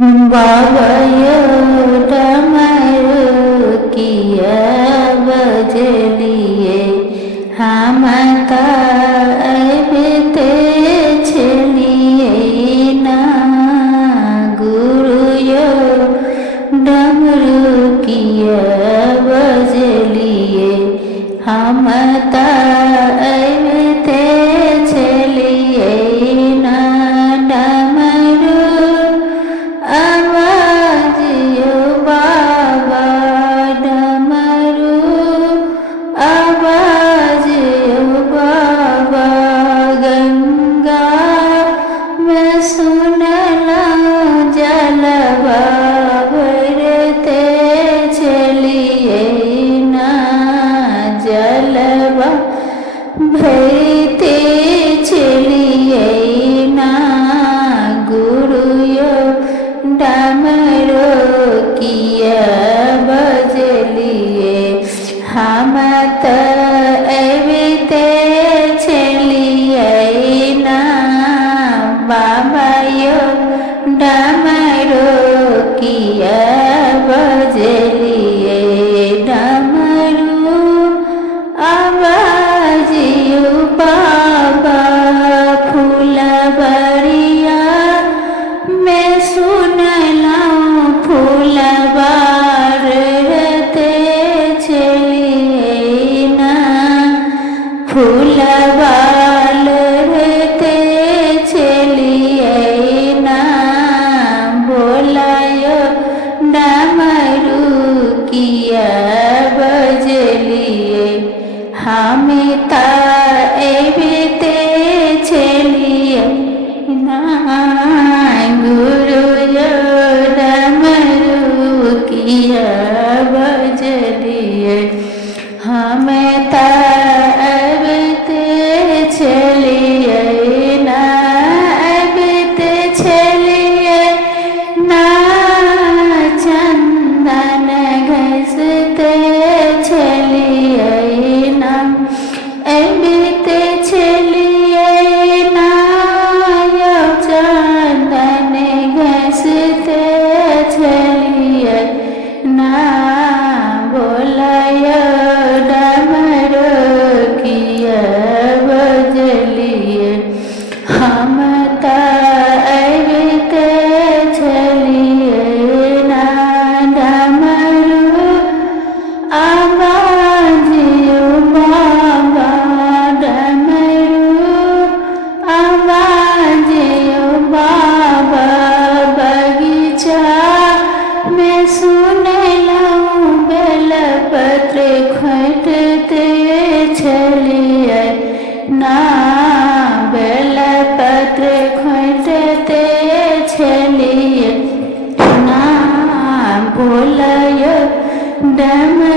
बाबा डमरू किया बजलिए हम ताबते चलिए ना गुरु डमरू किया बजलिए हम ताबते चलिए ना डमरू आवाजियो बाबा डमरू आवाजियो बाबा गंगा में सुनला जलवा भरते चलिए ना जलवा भरते चलिए ना गुरु डमरू किया बजलिए हम ताबते चलिए ना बाबा डमरू किया बजलिए डमरू आवाजियो बाबा फूलबरिया मैं सुनला फूलबार रते चलिए ना फूलबाल रते चलिए ना बोलायो डमरू किया बजलिए हमें ताबते चलिए ना गुरु डमरू किया बजलिए हमें ताबते चलिए ना ताबते चलिए ना चंदन घसते चलिए ना ताबते चलिए ना चंदन घसते चलिए ना बोलायो डमरू किया बजलिए हम ताबते चलिए ना डमरू आवाजियो बाबा डमरू आवाजियो बाबा बगीचा मैं सुनला बेलपत्र खटते चलिए ना बेलपत्र खटते चलिए ना बोलायो डमरू